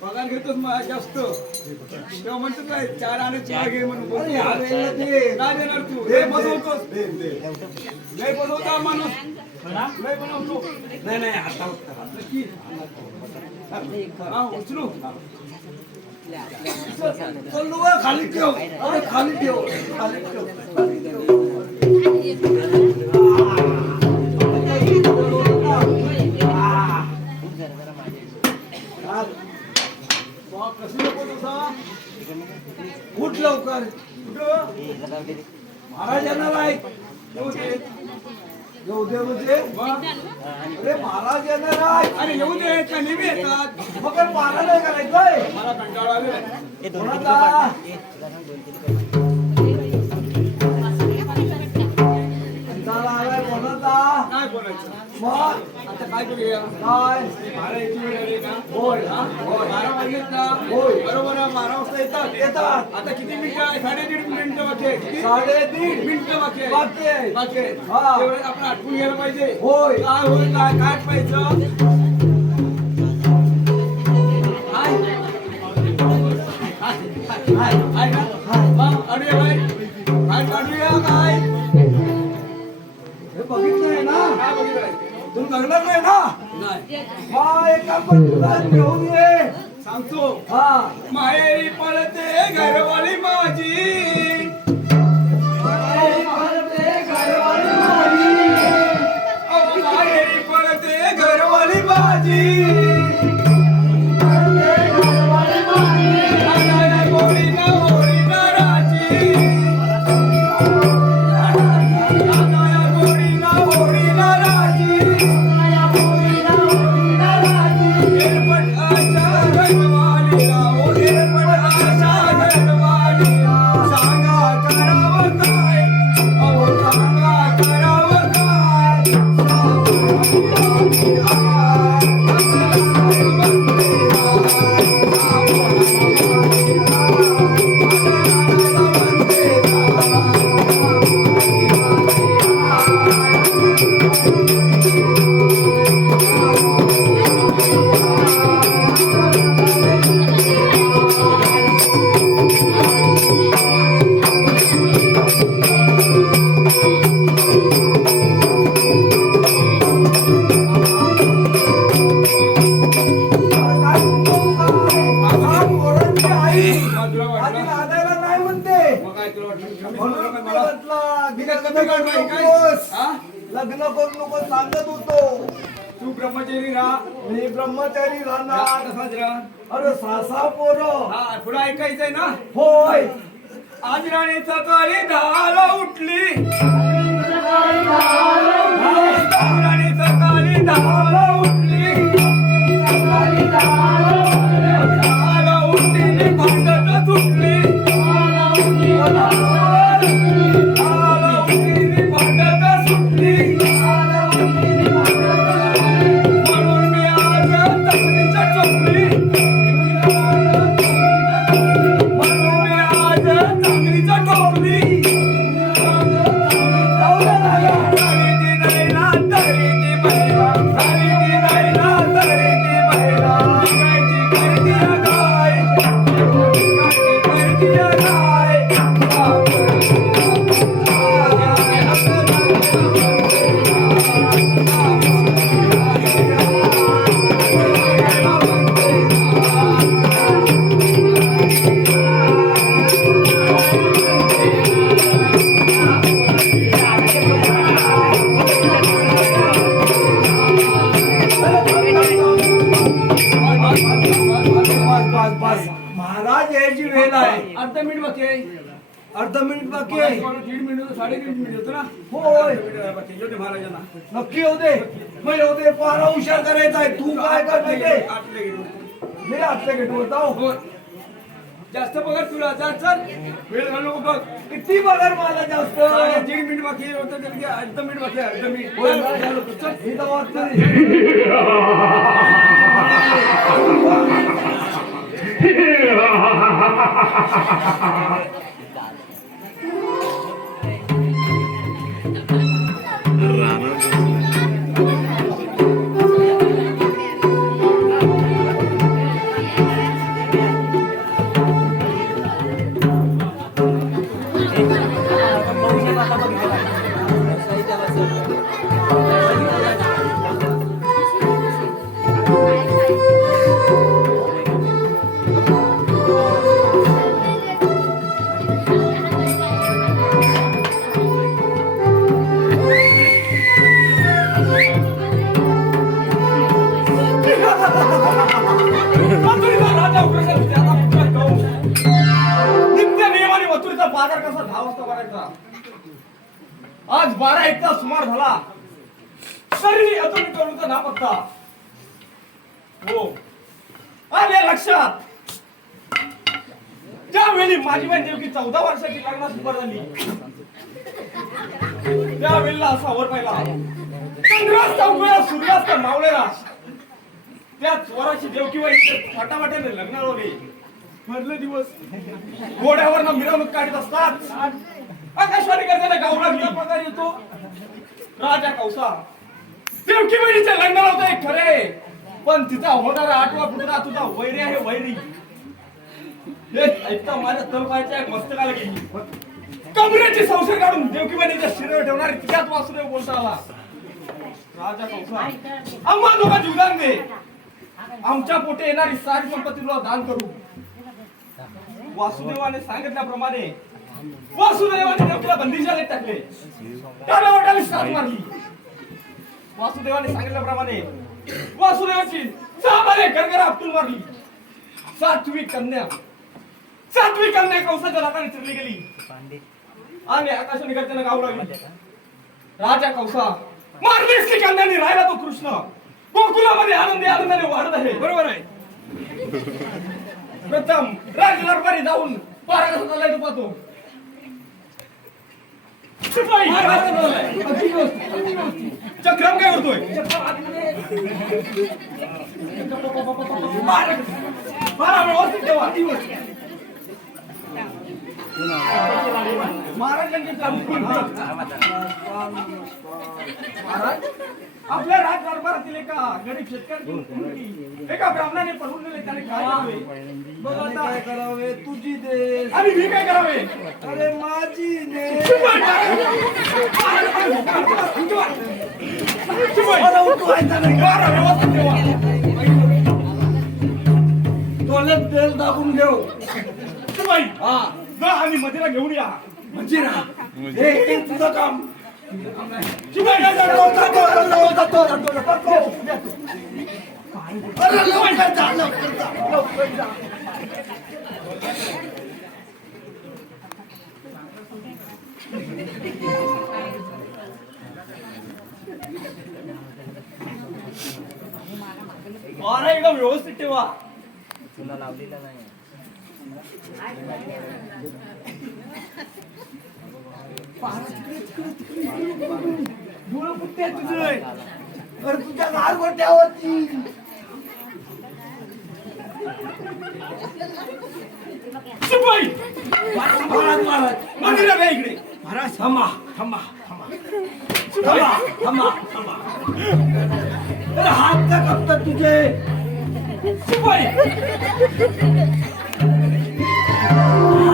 पगार घेतोच मला जास्त तेव्हा म्हणतो काय 4 आणि 4 घे म्हणून काय देणार तू लय बसवतोस लय बसवता माणूस लय बनवतो नाही नाही आता नक्की उचलू चल खाली ठेव खाली ठेव खाली ठेव उठ लवकर महाराज येणार आहेत येऊ दे म्हणजे अरे महाराज येणार आहेत अरे येऊ दे का नेहमी येतात मग महाराज नाही करायचंय मला कंटाळा आलाय काय बोलायचं मग आता काय करूया काय 12 ची वेळ आली ना होय 12 वाजलेत ना होय बरोबर 12 वाजता येतात आता किती मिनिटं आहे 1.5 मिनिटं बाकी आहे 1.5 मिनिटं बाकी आहे हा तेवढे आपण आठवून घ्यायला पाहिजे होय काय होय काय पाहिजे हाय ना मग अरे भाई काय काढूया काय हे बघितलंय ना काय बघितलंय तू लग्नात नाही ना नाही हा एक काम कर तुला घेऊन ये सांगतो हा माहेरी पळते घरवाली माझी माहेरी पळते घरवाली माझी माहेरी पळते घरवाली माझी लग्न करू नको सांगत होतो तू ब्रह्मचारी राहा मी ब्रह्मचारी राहणार अरे 6 पोरं हा पुढे ऐकायचंय ना होय आज राणी सकाळी 10ला उठली राणी सकाळी 10ला उठली 10ला उठली भांडण तुटली भांडण महाराज यायची वेळ आहे. अर्धा मिनिट बाकी आहे. अर्धा मिनिट बाकी आहे. दीड मिनिट 3.5 मिनिट होतं ना. होय बाकी महाराजांना नक्की होते. मग होते फार हुशार करायचा आहे. तू काय करते ते मी आतल्या गेट होता. जास्त पगार तुला जा चल. वेळ घालू नको बघ. किती पगार मला जास्त? 3.5 मिनिट बाकी होतं त्याला अर्धा मिनिट बाकी आहे. अर्धा मिनिट होय, वेळ घालू नको. चल. ही तर वाट नाही. मथुरेचा राजा उग्रसेन त्याला पुत्र कंस. नित्य नियमाने मथुरेचा बाजार कसा 10 वाजता भरायचा. आज 12-1 चा सुमार झाला तरी अजून करूनचा नापत्ता. हो आले लक्षात. ज्यावेळी माझी बहीण देवकी 14 वर्षाची लग्नास उभं झाली त्यावेळेला असा वर पाहिला. चंद्रास्त उगवेला सूर्यास्त मावळेला त्या चोराची देवकी बाई फटाफट्याने लग्न लावले. मधले दिवस घोड्यावर मिरवणूक काढत असतात. आकाशवाणी करताना गाऊ लागली. पगार येतो राजा कौसा. देवकी बहिणीचे लग्न लावतोय खरे पण तिचा होणारा 8वा पुतळा तुझा वैरी आहे वैरी. हे ऐकता माझ्या तलवारच्या मस्तकाला गेली. कमरेची संशय काढून देवकी बहिणीच्या शिरेवर ठेवणारी तिच्यात वासुदेव बोलता आला. राजा कौसा आम्हा दोघा जीवदान दे. आमच्या पोटे येणारी सारी संपत्ती तुला दान करू. वासुदेवाने सांगितल्याप्रमाणे वासुदेवाने देवकीला बंदिशाला टाकले. त्याला ओढाली साथ मारली. वासुदेवाने सांगितल्याप्रमाणे वासुदेवाची 6 बारे गरगरा आपटून मारली. सातवी कन्या कंसाच्या हाताने चिरली गेली आणि आकाशाने गर्जना गाऊ लागली. राजा कंसा मारलीस की कन्याने राहिला तो कृष्ण गोकुलामध्ये आनंदाने वाढत आहे. बरोबर आहे. प्रथम राजदरबारी जाऊन पारा कसा चाललाय तो पाहतो. शिपाई चक्रम काय करतोय? मारा व्यवस्थित ठेवा. महाराजांची महाराज आपल्या राज दरबारातील एका गरीब शेतकरी एका ब्राह्मणाने पडून दिले. त्याने काय करावे? बघ आता काय करावे? तुझी दे. आणि मी काय करावे? अरे माझी दे. मला उठवायचं नाही. मारा व्यवस्थित ठेवा. डोळ्यात तेल दाबून घेऊ. शिपाई हा जा आणि मदिरा घेऊन या. म्हणजे ना हे तुझं काम. शिपाई जा, जा, जा, जा, जा, जा, जा, जा, जा. अरे लवकर जा, लवकर जा, लवकर जा. मारा एकदम व्यवस्थित ठेवा. तुला लावलेला नाही. डोळं फुटते तुझं. अरे तुझ्या गालवर ठेवती. शिपाई महाराज महाराज मदिरा द्या इकडे. महाराज थांबा थांबा थांबा. थांबा थांबा थांबा अरे हात का कापतात तुझे शिपाई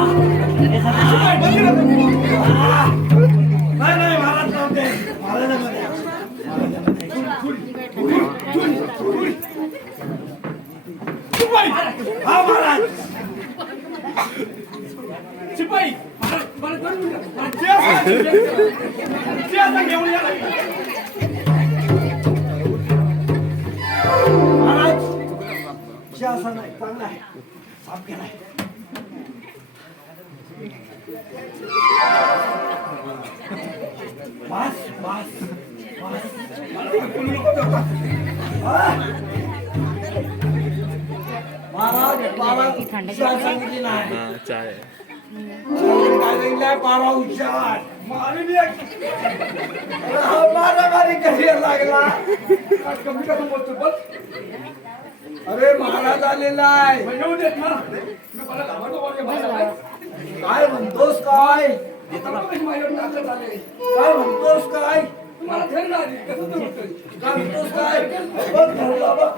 शिपाई बंदी ना तुम्ही. नाही नाही महाराज नव्हते महाराजांमध्ये शिपाई हा महाराज शिपाई जे आता घेऊन या महाराज असा नाही चांगला आहे साफ केलाय बस बस बस महाराज बाबा हुशार सांगितली नाही काय सांगितलंय बाबा हुशार मारामारी कशी लागला कमी करून बोलतो बघ अरे महाराज आलेला आहे येऊ देत ना मी मला घाबरतो बोलले मला काय म्हणतोस काय माझ्यावर ताकद आले काय म्हणतोस काय मला थेर नाही कसं तर होतंय काय म्हणतोस काय बघ धरला बघ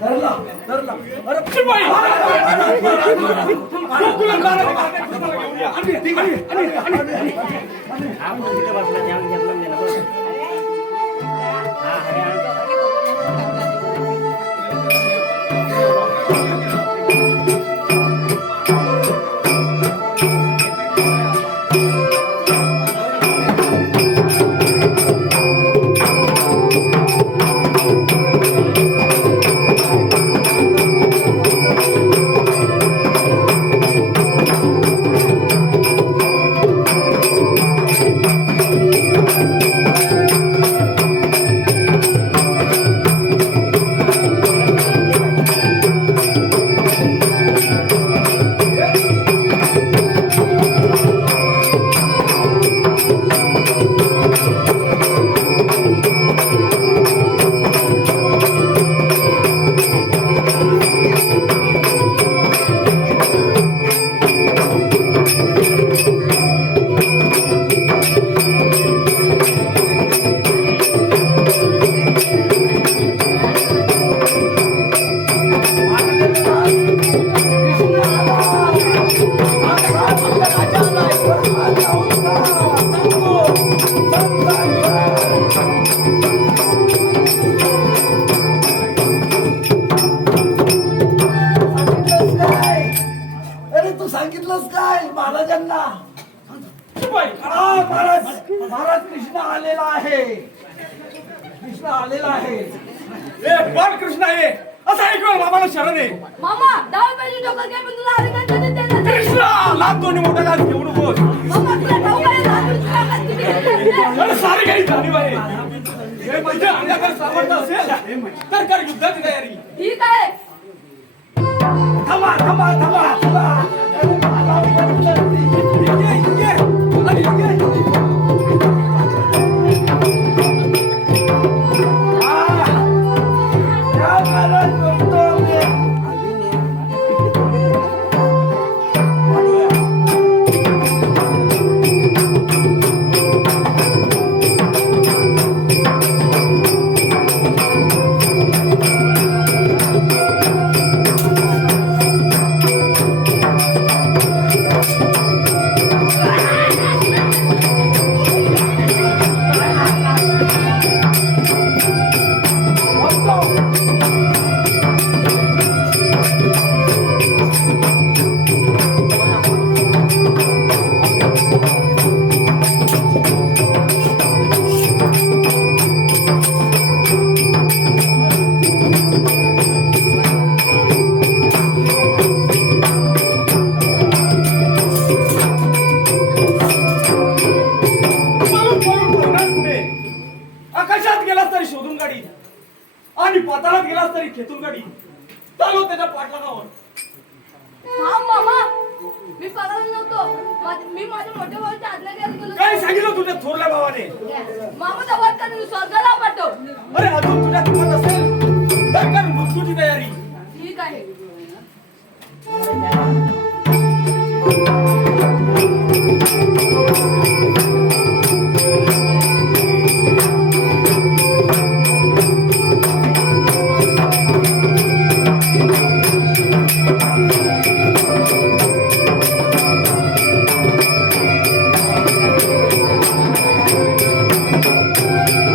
धरला धरला अरे शिपाई आपण तिथे बसला जाऊन घेतला त्याला बघ. हा अरे अरे तू सांगितलंस काय महाराजांना शिपाई महाराज महाराज कृष्ण आलेला आहे कृष्ण आलेला आहे ए पण कृष्ण आहे असा एक वेळ बाबाला शरण आहे मामा डाव पाहिजे डोकं घे पण तुला अधिकार कधी देणार नाही. कृष्ण लाभ दोन्ही मोठा लाभ घेऊ नकोस मामा तुला डाव पाहिजे तुझी ताकद किती आहे? अरे सारी काही जाणीव आहे हे म्हणजे अंगावर सामर्थ्य असेल तर कर युद्धाची तयारी ठीक आहे थांबा थांबा थांबा थांबा अरे महाराज क्या महाराज बोलतो मी? आकाशात गेलास तरी शोधून गाडी आणि पाताळात गेलास तरी खेचून गाडी चालू त्याच्या पाठलागावर थांब मामा मी पगार नव्हतो मी माझ्या मोठ्या भावाची आज्ञा घ्यायला गेलो काय सांगितलं तुझ्या थोरल्या भावाने मामाचा वध करून स्वर्गाला पाठव अरे अजून तुझ्या किंमत असेल तर कर मृत्यूची तयारी ठीक आहे महाराज रे